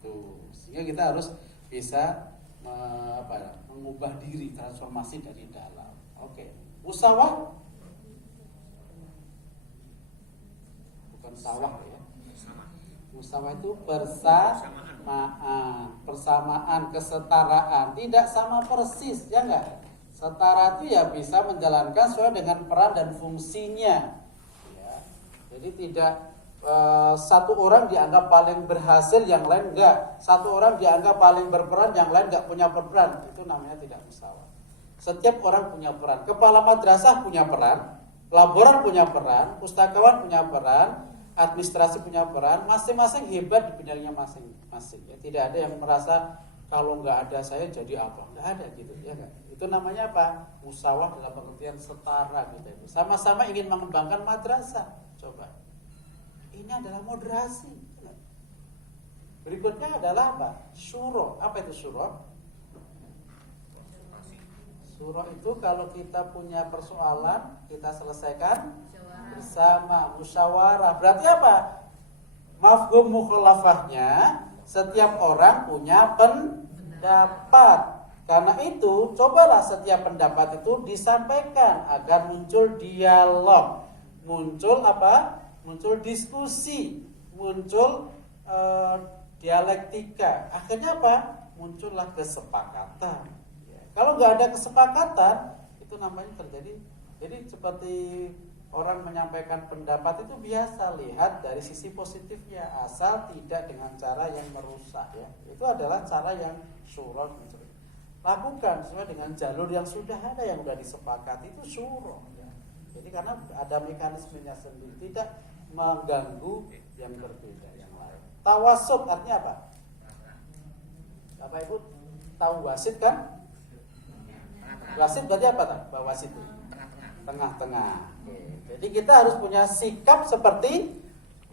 Tuh, sehingga kita harus bisa mengubah diri, transformasi dari dalam. Oke. Musawah bukan sawah ya. Musawah itu persamaan, kesetaraan, tidak sama persis, ya enggak? Setara itu ya bisa menjalankan sesuai dengan peran dan fungsinya. Ya. Jadi tidak satu orang dianggap paling berhasil, yang lain enggak. Satu orang dianggap paling berperan, yang lain enggak punya peran. Itu namanya tidak musawah. Setiap orang punya peran. Kepala madrasah punya peran, laboran punya peran, pustakawan punya peran, administrasi punya peran. Masing-masing hebat di bidangnya masing-masing. Ya, tidak ada yang merasa kalau nggak ada saya jadi apa? Nggak ada gitu, ya kan? Itu namanya apa? Musawah dalam pengertian setara gitu. Sama-sama ingin mengembangkan madrasah. Coba. Ini adalah moderasi. Berikutnya adalah apa? Syuro. Apa itu syuro? Syuro itu kalau kita punya persoalan, kita selesaikan bersama, musyawarah. Berarti apa? Mafhum mukhalafahnya, setiap orang punya pendapat. Karena itu, cobalah setiap pendapat itu disampaikan agar muncul dialog, muncul apa? Muncul diskusi, muncul dialektika. Akhirnya apa? Muncullah kesepakatan. Ya. Kalau nggak ada kesepakatan, itu namanya terjadi. Jadi seperti orang menyampaikan pendapat itu biasa, lihat dari sisi positifnya, asal tidak dengan cara yang merusak. Ya. Itu adalah cara yang syura. Lakukan sesuai dengan jalur yang sudah ada, yang sudah disepakati, itu syura. Ya. Jadi karena ada mekanismenya sendiri, tidak mengganggu yang berbeda yang lain. Tawasut artinya apa? Bapak Ibu tahu wasit kan? Wasit berarti apa? Pak wasit itu tengah-tengah. Jadi kita harus punya sikap seperti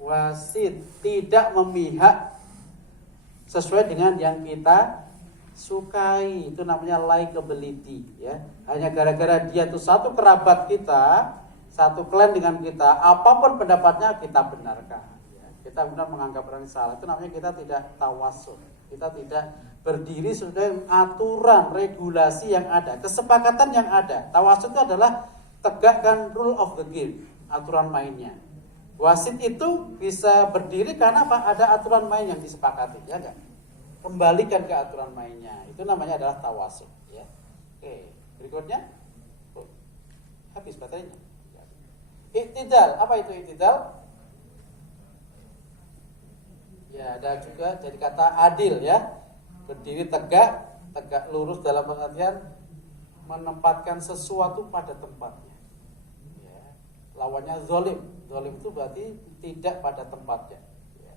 wasit, tidak memihak sesuai dengan yang kita sukai. Itu namanya likability, ya. Hanya gara-gara dia itu satu kerabat kita, satu klan dengan kita, apapun pendapatnya kita benarkan, ya. Kita benar menganggap orang salah. Itu namanya kita tidak tawasul. Kita tidak berdiri sesuai aturan, regulasi yang ada, kesepakatan yang ada. Tawasul itu adalah tegakkan rule of the game, aturan mainnya. Wasit itu bisa berdiri karena apa? Ada aturan main yang disepakati, ya kan? Kembalikan ke aturan mainnya. Itu namanya adalah tawasul, ya. Oke, berikutnya. Habis baterainya. Iktidal, apa itu iktidal? Ya, ada juga jadi kata adil, ya. Berdiri tegak lurus dalam pengertian menempatkan sesuatu pada tempatnya. Ya. Lawannya zalim. Zalim itu berarti tidak pada tempatnya. Ya.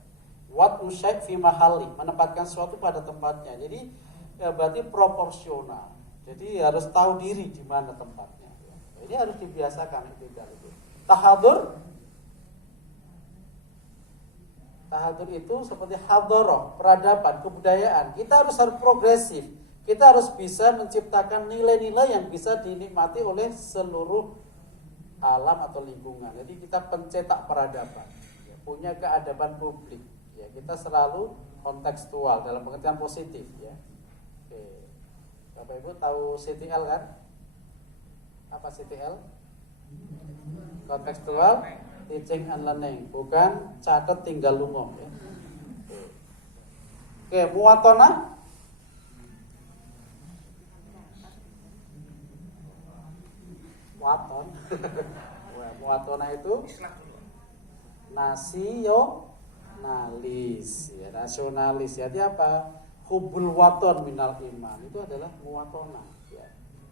Wat usyai fi mahalli, menempatkan sesuatu pada tempatnya. Jadi ya, berarti proporsional. Jadi harus tahu diri di mana tempatnya. Ya. Ini harus dibiasakan itu. Tahadur itu seperti hadoroh, peradaban, kebudayaan. Kita harus progresif. Kita harus bisa menciptakan nilai-nilai yang bisa dinikmati oleh seluruh alam atau lingkungan. Jadi kita pencetak peradaban, ya, punya keadaban publik. Ya, kita selalu kontekstual dalam pengertian positif. Ya. Oke. Bapak Ibu tahu CTL kan? Apa CTL? Kontekstual teaching and learning, bukan catat tinggal lungo. Ya. Oke, muwatonah. Waton. Muwatonah itu nasionalis, ya, nasionalis. Jadi apa? Hubul waton minal iman. Itu adalah muwatonah. Ya.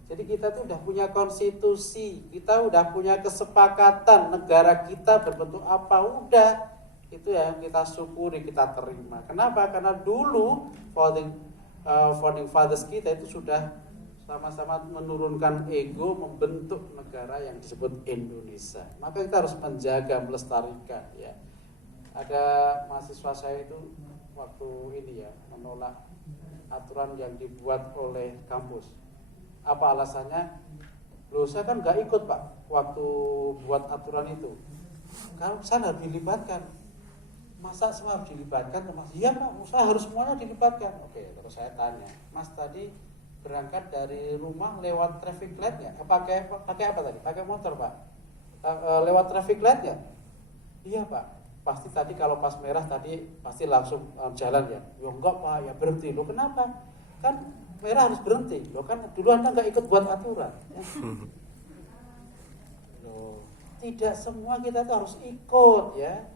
Jadi kita tuh udah punya konstitusi, kita udah punya kesepakatan negara kita berbentuk apa, udah itu yang kita syukuri, kita terima. Kenapa? Karena dulu founding fathers kita itu sudah sama-sama menurunkan ego, membentuk negara yang disebut Indonesia. Maka kita harus menjaga, melestarikan. Ya. Ada mahasiswa saya itu waktu ini ya menolak aturan yang dibuat oleh kampus. Apa alasannya? Loh, saya kan nggak ikut Pak waktu buat aturan itu. Kalau saya harus dilibatkan. masa semua harus dilibatkan? Mas, iya Pak, saya harus semuanya dilibatkan. Oke, terus saya tanya, Mas tadi berangkat dari rumah lewat traffic light nggak? Pakai apa tadi? Pakai motor Pak? Lewat traffic light nggak? Iya Pak. Pasti tadi kalau pas merah tadi pasti langsung jalan ya? Ya enggak Pak, ya berhenti. Loh kenapa? Kan merah harus berhenti. Loh kan dulu Anda nggak ikut buat aturan. Ya. Loh, tidak semua kita tuh harus ikut ya.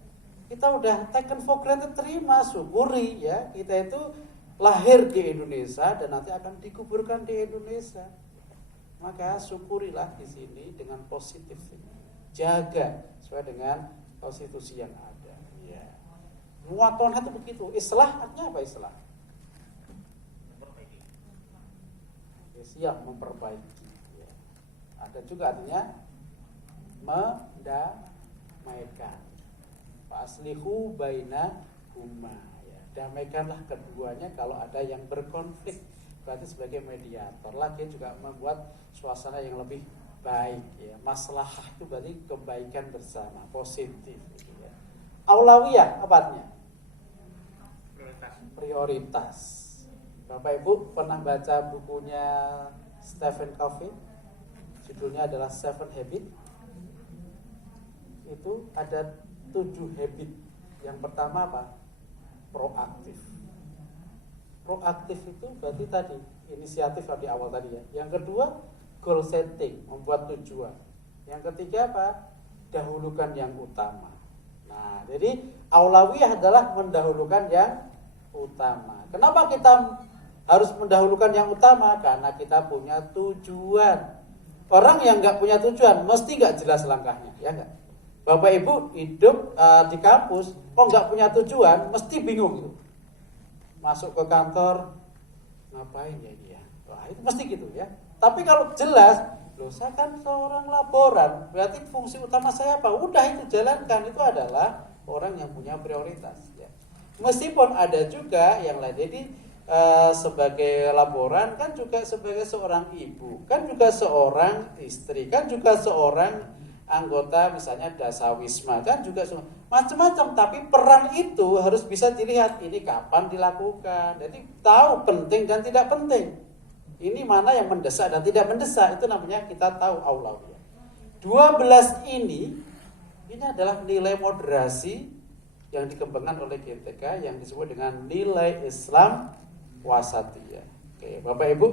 Kita udah taken for granted, terima, syukuri ya. Kita itu lahir di Indonesia dan nanti akan dikuburkan di Indonesia. Maka syukurilah di sini dengan positif. Jaga sesuai dengan konstitusi yang ada. Ya. Muwatonah itu begitu. Islah artinya apa islah? Ya, siap memperbaiki. Ya. Ada juga artinya mendamaikan. Aslihu baina huma, ya. Damaikanlah keduanya kalau ada yang berkonflik. Berarti sebagai mediator lah dia juga membuat suasana yang lebih baik ya. Maslahah itu berarti kebaikan bersama, positif gitu, ya. Aulawiyah apa artinya? Prioritas. Bapak Ibu pernah baca bukunya Stephen Covey? Judulnya adalah Seven Habits. Itu ada 7 habit. Yang pertama apa? Proaktif. Proaktif itu berarti tadi inisiatif di awal tadi ya. Yang kedua goal setting, membuat tujuan. Yang ketiga apa? Dahulukan yang utama. Nah, jadi aulawiyah adalah mendahulukan yang utama. Kenapa kita harus mendahulukan yang utama? Karena kita punya tujuan. Orang yang nggak punya tujuan mesti nggak jelas langkahnya, ya nggak? Bapak Ibu hidup di kampus, kok nggak punya tujuan, mesti bingung gitu. Masuk ke kantor, ngapain ya dia? Wah, itu mesti gitu ya. Tapi kalau jelas, loh saya kan seorang laboran, berarti fungsi utama saya apa? Udah itu jalankan, itu adalah orang yang punya prioritas. Ya. Meskipun ada juga yang lain, jadi sebagai laboran kan juga sebagai seorang ibu, kan juga seorang istri, kan juga seorang anggota misalnya dasawisma kan juga macam-macam, tapi peran itu harus bisa dilihat ini kapan dilakukan. Jadi tahu penting dan tidak penting. Ini mana yang mendesak dan tidak mendesak, itu namanya kita tahu aulawiyah. 12 ini adalah nilai moderasi yang dikembangkan oleh GTK yang disebut dengan nilai Islam wasatiyah. Oke, Bapak Ibu,